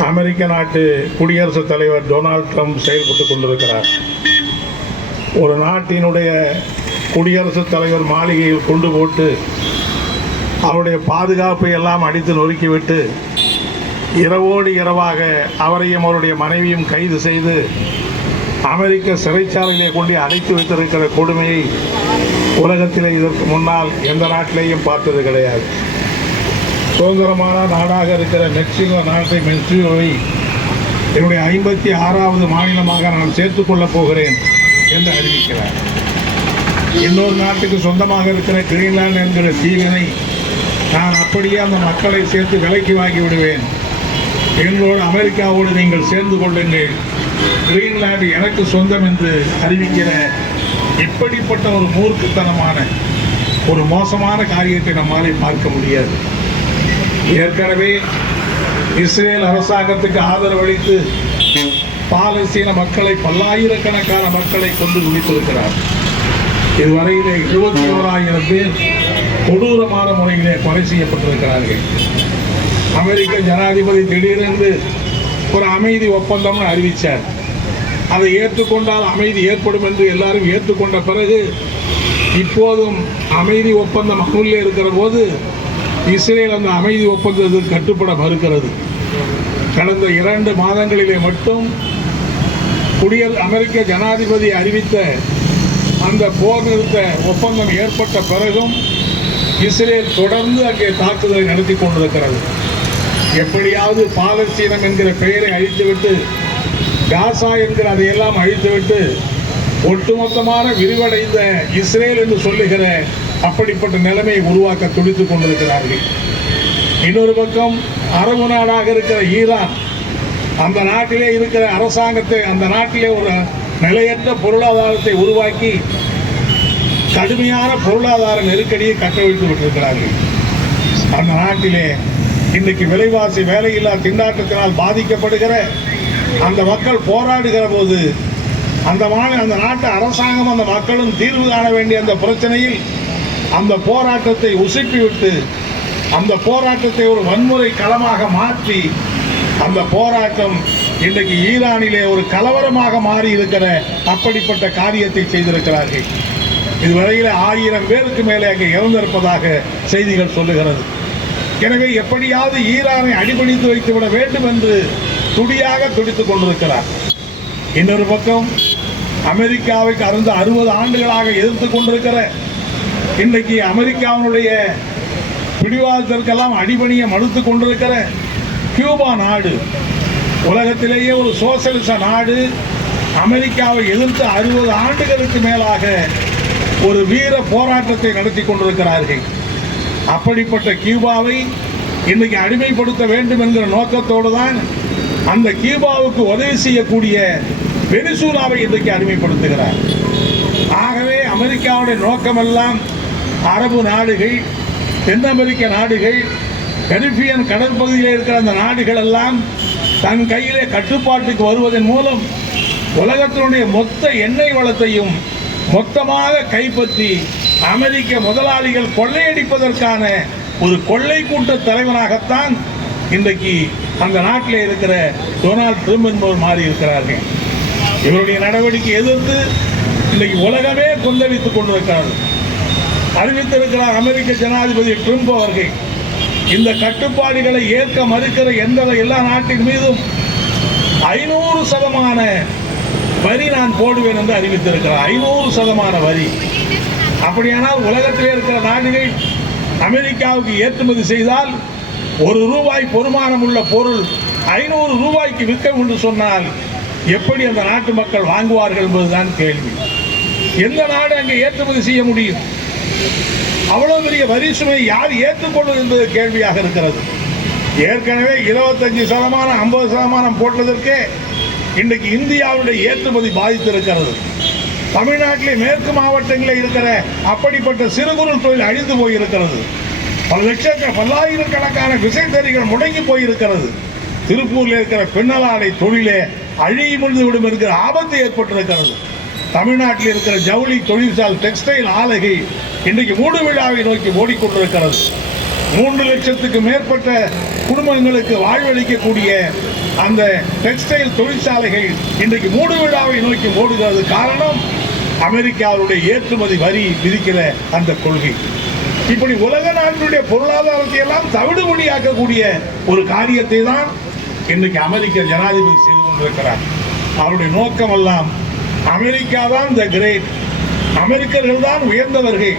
அமெரிக்க நாட்டு குடியரசுத் தலைவர் டொனால்ட் ட்ரம்ப் செயல்பட்டு கொண்டிருக்கிறார். ஒரு நாட்டினுடைய குடியரசுத் தலைவர் மாளிகையில் கொண்டு போட்டு அவருடைய பாதுகாப்பை எல்லாம் அடித்து நொறுக்கிவிட்டு இரவோடு இரவாக அவரையும் அவருடைய மனைவியும் கைது செய்து அமெரிக்க சிறைச்சாலையிலே கொண்டு அடைத்து வைத்திருக்கிற கொடுமையை உலகத்திலே இதற்கு முன்னால் எந்த நாட்டிலேயும் பார்த்தது கிடையாது. சுதந்திரமான நாடாக இருக்கிற மெக்சிகோவை என்னுடைய 56வது மாநிலமாக நான் சேர்த்துக்கொள்ளப் போகிறேன் என்று அறிவிக்கிறார். இன்னொரு நாட்டுக்கு சொந்தமாக இருக்கிற கிரீன்லாந்து என்கிற தீவினை நான் அப்படியே அந்த மக்களை சேர்த்து விலைக்கு வாங்கி விடுவேன். எங்களோடு அமெரிக்காவோடு நீங்கள் சேர்ந்து கொள்ளுங்கள், கிரீன்லாந்து எனக்கு சொந்தம் என்று அறிவிக்கிற இப்படிப்பட்ட ஒரு மூர்க்கத்தனமான ஒரு மோசமான காரியத்தை நம்மாலே பார்க்க முடியாது. ஏற்கனவே இஸ்ரேல் அரசாங்கத்துக்கு ஆதரவளித்து பாலஸ்தீன மக்களை பல்லாயிரக்கணக்கான மக்களை கொண்டு குவித்திருக்கிறார். இதுவரையிலே 21,000 பேர் கொடூரமான முறையிலே கொலை செய்யப்பட்டிருக்கிறார்கள். அமெரிக்க ஜனாதிபதி திடீரென்று ஒரு அமைதி ஒப்பந்தம்னு அறிவித்தார். அதை ஏற்றுக்கொண்டால் அமைதி ஏற்படும் என்று எல்லாரும் ஏற்றுக்கொண்ட பிறகு இப்போதும் அமைதி ஒப்பந்தம் அமுலில் இருக்கிற போது இஸ்ரேல் அந்த அமைதி ஒப்பந்தத்திற்கு கட்டுப்பட மறுக்கிறது. கடந்த 2 மாதங்களிலே மட்டும் அமெரிக்க ஜனாதிபதி அறிவித்த அந்த போர் நிறுத்த ஒப்பந்தம் ஏற்பட்ட பிறகும் இஸ்ரேல் தொடர்ந்து அங்கே தாக்குதலை நடத்தி கொண்டிருக்கிறது. எப்படியாவது பாலஸ்தீனம் என்கிற பெயரை அழித்துவிட்டு காசா என்கிற அதையெல்லாம் அழித்துவிட்டு ஒட்டுமொத்தமான விரிவடைந்த இஸ்ரேல் என்று சொல்லுகிற அப்படிப்பட்ட நிலைமையை உருவாக்க துடித்துக் கொண்டிருக்கிறார்கள். இன்னொரு பக்கம் அரபு நாடாக இருக்கிற ஈரான் அந்த நாட்டிலே இருக்கிற அரசாங்கத்தை, அந்த நாட்டிலே ஒரு நிலையற்ற பொருளாதாரத்தை உருவாக்கி கடுமையான பொருளாதார நெருக்கடியை கட்டவிழ்த்து விட்டிருக்கிறார்கள். அந்த நாட்டிலே இன்றைக்கு விலைவாசி வேலையில்லா திண்டாட்டத்தினால் பாதிக்கப்படுகிற அந்த மக்கள் போராடுகிற போது அந்த நாட்டு அரசாங்கம் அந்த மக்களும் தீர்வு காண வேண்டிய அந்த பிரச்சனையில் அந்த போராட்டத்தை உசுப்பிவிட்டு அந்த போராட்டத்தை ஒரு வன்முறை களமாக மாற்றி அந்த போராட்டம் இன்றைக்கு ஈரானிலே ஒரு கலவரமாக மாறி இருக்கிற அப்படிப்பட்ட காரியத்தை செய்திருக்கிறார்கள். இதுவரையில் 1000 பேருக்கு மேலே அங்கே இறந்திருப்பதாக செய்திகள் சொல்லுகிறது. எனவே எப்படியாவது ஈரானை அடிபணித்து வைத்துவிட வேண்டும் என்று துடியாக துடித்துக் கொண்டிருக்கிறார். இன்னொரு பக்கம் அமெரிக்காவை கடந்த 60 ஆண்டுகளாக எதிர்த்து கொண்டிருக்கிற இன்றைக்கு அமெரிக்காவினுடைய பிடிவாதத்திற்கெல்லாம் அடிபணிய மறுத்து கொண்டிருக்கிற கியூபா நாடு, உலகத்திலேயே ஒரு சோசலிச நாடு, அமெரிக்காவை எதிர்த்து 60 ஆண்டுகளுக்கு மேலாக ஒரு வீர போராட்டத்தை நடத்தி கொண்டிருக்கிறார்கள். அப்படிப்பட்ட கியூபாவை இன்றைக்கு அடிமைப்படுத்த வேண்டும் என்கிற நோக்கத்தோடு தான் அந்த கியூபாவுக்கு உதவி செய்யக்கூடிய வெனிசூலாவை இன்றைக்கு அடிமைப்படுத்துகிறார். ஆகவே அமெரிக்காவுடைய நோக்கமெல்லாம் அரபு நாடுகள், தென் அமெரிக்க நாடுகள், கரிபியன் கடற்பகுதியில் இருக்கிற அந்த நாடுகள் எல்லாம் தன் கையிலே கட்டுப்பாட்டுக்கு வருவதன் மூலம் உலகத்தினுடைய மொத்த எண்ணெய் வளத்தையும் மொத்தமாக கைப்பற்றி அமெரிக்க முதலாளிகள் கொள்ளையடிப்பதற்கான ஒரு கொள்ளை கூட்ட தலைவனாகத்தான் இன்றைக்கு அந்த நாட்டில் இருக்கிற டொனால்ட் ட்ரம்ப் என்பவர் மாறி இருக்கிறார்கள். இவருடைய நடவடிக்கை எதிர்த்து இன்றைக்கு உலகமே கொந்தளித்துக் கொண்டிருக்கிறது. அறிவித்திருக்கிறார் அமெரிக்க ஜனாதிபதி ட்ரம்ப் அவர்கள் இந்த கட்டுப்பாடுகளை ஏற்க மறுக்கிற எல்லா நாட்டின் மீதும் 500% வரி நான் போடுவேன் என்று அறிவித்திருக்கிறார். 500% வரி. அப்படியானால் உலகத்திலே இருக்கிற நாடுகள் அமெரிக்காவுக்கு ஏற்றுமதி செய்தால் ₹1 பொறுமானம் உள்ள பொருள் ₹500 விற்கும் என்று சொன்னால் எப்படி அந்த நாட்டு மக்கள் வாங்குவார்கள் என்பதுதான் கேள்வி. எந்த நாடு அங்கே ஏற்றுமதி செய்ய முடியும்? அவ்வளவு பெரிய வரி சுமை யார் ஏற்றுக்கொள்வது என்பது கேள்வியாக இருக்கிறது. ஏற்கனவே 25% 50% போட்டதற்கே இன்றைக்கு இந்தியாவுடைய ஏற்றுமதி பாதித்திருக்கிறது. தமிழ்நாட்டிலே மேற்கு மாவட்டங்களில் இருக்கிற அப்படிப்பட்ட சிறு குறு தொழில் அழிந்து போயிருக்கிறது. பல்லாயிரக்கணக்கான விசைத்தறிகள் முடங்கி போயிருக்கிறது. திருப்பூரில் இருக்கிற பின்னலாடை தொழிலே அழிமுடிந்து விடும் என்கிற ஆபத்து ஏற்பட்டிருக்கிறது. தமிழ்நாட்டில் இருக்கிற ஜவுளி தொழிற்சாலை டெக்ஸ்டைல் ஆலைகள் இன்றைக்கு மூடு விழாவை நோக்கி ஓடிக்கொண்டிருக்கிறது. 3 லட்சத்துக்கு மேற்பட்ட குடும்பங்களுக்கு வாழ்வளிக்கக்கூடிய அந்த டெக்ஸ்டைல் தொழிற்சாலைகள் இன்றைக்கு மூடு விழாவை நோக்கி ஓடுகிறது. காரணம் அமெரிக்காவுடைய ஏற்றுமதி வரி விதிக்கிற அந்த கொள்கை. இப்படி உலக நாட்டினுடைய பொருளாதாரத்தை எல்லாம் தவிடுபடியாக்கக்கூடிய ஒரு காரியத்தை தான் இன்றைக்கு அமெரிக்க ஜனாதிபதி செய்து கொண்டிருக்கிறார். அவருடைய நோக்கம் எல்லாம் அமெரிக்கா தான் த கிரேட், அமெரிக்கர்கள் தான் உயர்ந்தவர்கள்,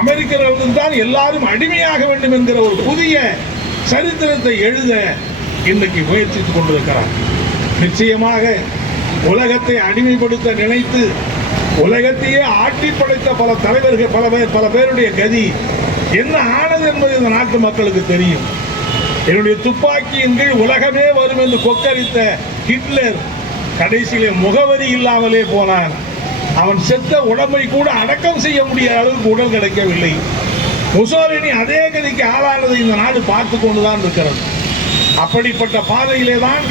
அமெரிக்கர்கள் தான் எல்லாரும் அடிமையாக வேண்டும் என்கிற ஒரு புதிய சரித்திரத்தை எழுத இன்றைக்கு முயற்சித்துக் கொண்டிருக்கிறார். நிச்சயமாக உலகத்தை அடிமைப்படுத்த நினைத்து உலகத்தையே ஆட்டி படைத்த பல தலைவர்கள் பல பேருடைய கதி என்ன ஆனது என்பது இந்த நாட்டு மக்களுக்கு தெரியும். என்னுடைய துப்பாக்கியின் கீழ் உலகமே வரும் என்று கொக்கரித்த ஹிட்லர் கடைசியிலே முகவரி இல்லாமலே போனான். அவன் செத்த உடம்பை கூட அடக்கம் செய்ய முடியாத அளவுக்கு உடல் கிடைக்கவில்லை. முசோலினி அதே கதிக்கு ஆளானதை இந்த நாடு பார்த்து கொண்டுதான் இருக்கிறது. அப்படிப்பட்ட பாதையிலே தான்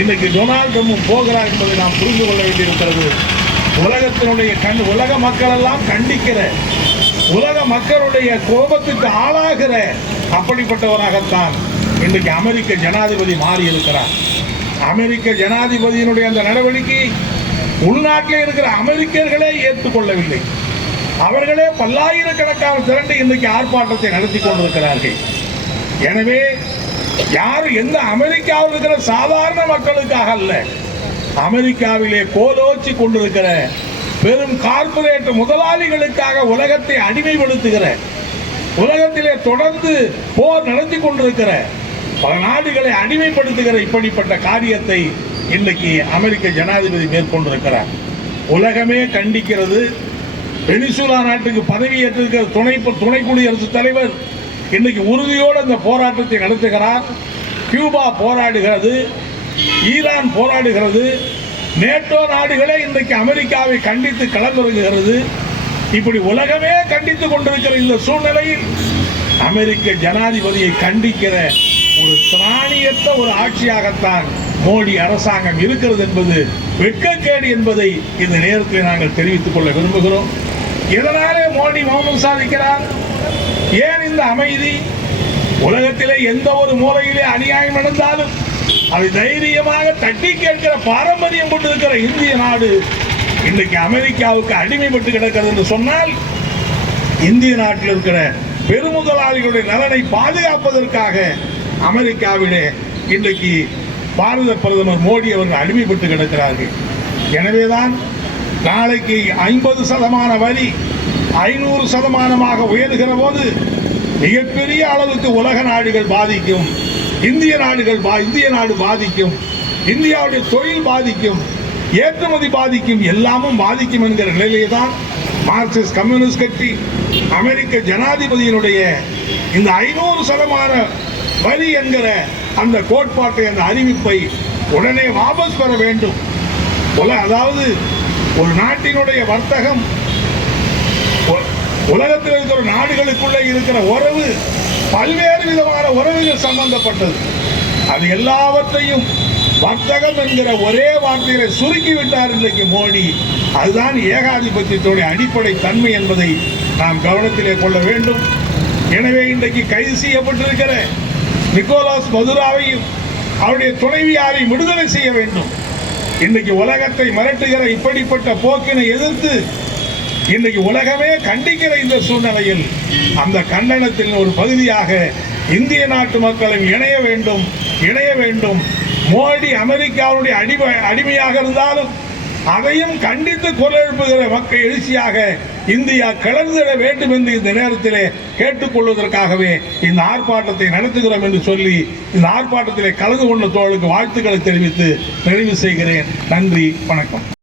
இன்னைக்கு டொனால்ட் ட்ரம்ப் போகிறார் என்பதை நாம் புரிந்து கொள்ள வேண்டியிருக்கிறது. உலகத்தினுடைய உலக மக்கள் எல்லாம் கண்டிக்கிற, உலக மக்களுடைய கோபத்துக்கு ஆளாகிற அப்படிப்பட்டவராகத்தான் இன்றைக்கு அமெரிக்க ஜனாதிபதி மாறி இருக்கிறார். அமெரிக்க ஜனாதிபதியினுடைய அந்த நடவடிக்கை உள்நாட்டில் இருக்கிற அமெரிக்கர்களே ஏற்றுக்கொள்ளவில்லை. அவர்களே பல்லாயிரக்கணக்கான திரண்டு இன்றைக்கு ஆர்ப்பாட்டத்தை நடத்தி கொண்டிருக்கிறார்கள். எனவே யாரும் எந்த அமெரிக்காவில் இருக்கிற சாதாரண மக்களுக்காக அல்ல, அமெரிக்காவிலே கோலோச்சி கொண்டிருக்கிற பெரும் கார்ப்பரேட் முதலாளிகளுக்காக உலகத்தை அடிமைப்படுத்துகிற, உலகத்திலே தொடர்ந்து போர் நடத்தி கொண்டிருக்கிற, பல நாடுகளை அடிமைப்படுத்துகிற இப்படிப்பட்ட காரியத்தை இன்னைக்கு அமெரிக்க ஜனாதிபதி மேற்கொண்டிருக்கிறார். உலகமே கண்டிக்கிறது. வெனிசுலா நாட்டுக்கு பதவியேற்றிருக்கிற துணை குடியரசுத் தலைவர் இன்னைக்கு உறுதியோடு அந்த போராட்டத்தை நடத்துகிறார். கியூபா போராடுகிறது, ஈரான் போராடுகிறது, நேட்டோ நாடுகளே இன்றைக்கு அமெரிக்காவை கண்டித்து களமிறங்குகிறது. இப்படி உலகமே கண்டித்துக் கொண்டிருக்கிற இந்த சூழ்நிலையில் அமெரிக்க ஜனாதிபதியை கண்டிக்கிற ஒரு திராணியற்ற ஒரு ஆட்சியாகத்தான் மோடி அரசாங்கம் இருக்கிறது என்பது வெட்கக்கேடு என்பதை இந்த நேரத்தில் நாங்கள் தெரிவித்துக் கொள்ள விரும்புகிறோம். இதனாலே மோடி மௌனம் சாதிக்கிறார். ஏன் இந்த அமைதி? உலகத்திலே எந்த ஒரு மூலையிலே அநியாயம் நடந்தாலும் அதை தைரியமாக தட்டி கேட்கிற பாரம்பரியம் கொண்டிருக்கிற இந்திய நாடு இன்றைக்கு அமெரிக்காவுக்கு அடிமைப்பட்டு கிடக்கிறது என்று சொன்னால், இந்திய நாட்டில் இருக்கிற பெருமுதலாளிகளுடைய நலனை பாதுகாப்பதற்காக அமெரிக்காவிலே இன்றைக்கு பாரத பிரதமர் மோடி அவர்கள் அடிமைப்பட்டு கிடக்கிறார்கள். எனவேதான் நாளைக்கு 50% வரி 500% உயர்கிற போது மிகப்பெரிய அளவுக்கு உலக நாடுகள் பாதிக்கும், இந்திய நாடு பாதிக்கும், இந்தியாவுடைய தொழில் பாதிக்கும், ஏற்றுமதி பாதிக்கும், எல்லாமும் பாதிக்கும் என்கிற நிலையிலே தான் மார்க்சிஸ்ட் கம்யூனிஸ்ட் கட்சி அமெரிக்க ஜனாதிபதியினுடைய இந்த 500% வரி என்கிற அந்த கோட்பாட்டை, அந்த அறிவிப்பை உடனே வாபஸ் பெற வேண்டும். அதாவது ஒரு நாட்டினுடைய வர்த்தகம் உலகத்தில் இருக்கிற நாடுகளுக்குள்ளே இருக்கிற உறவு பல்வேறு விதமான உறவுகள் சம்பந்தப்பட்டது. அது எல்லாவற்றையும் வர்த்தகம் என்கிற ஒரே வார்த்தையில சுருக்கிவிட்டார் இன்றைக்கு மோடி. அதுதான் ஏகாதிபத்தியத்துடைய அடிப்படை தன்மை என்பதை நாம் கவனத்திலே கொள்ள வேண்டும். எனவே இன்றைக்கு கைது செய்யப்பட்டிருக்கிற நிக்கோலாஸ் மதுராவையும் அவருடைய துணைவியாரை விடுதலை செய்ய வேண்டும். இன்றைக்கு உலகத்தை மிரட்டுகிற இப்படிப்பட்ட போக்கினை எதிர்த்து இன்றைக்கு உலகமே கண்டிக்கிற இந்த சூழ்நிலையில் அந்த கண்டனத்தின் ஒரு பகுதியாக இந்திய நாட்டு மக்களும் இணைய வேண்டும். மோடி அமெரிக்காவுடைய அடிமையாக இருந்தாலும் அதையும் கண்டித்து குரல் எழுப்புகிற மக்கள் எழுச்சியாக இந்தியா கிளர்ந்திட வேண்டும் என்று இந்த நேரத்திலே கேட்டுக்கொள்வதற்காகவே இந்த ஆர்ப்பாட்டத்தை நடத்துகிறோம் என்று சொல்லி இந்த ஆர்ப்பாட்டத்திலே கலந்து கொண்ட தோழருக்கு வாழ்த்துக்களை தெரிவித்து நிறைவு செய்கிறேன். நன்றி, வணக்கம்.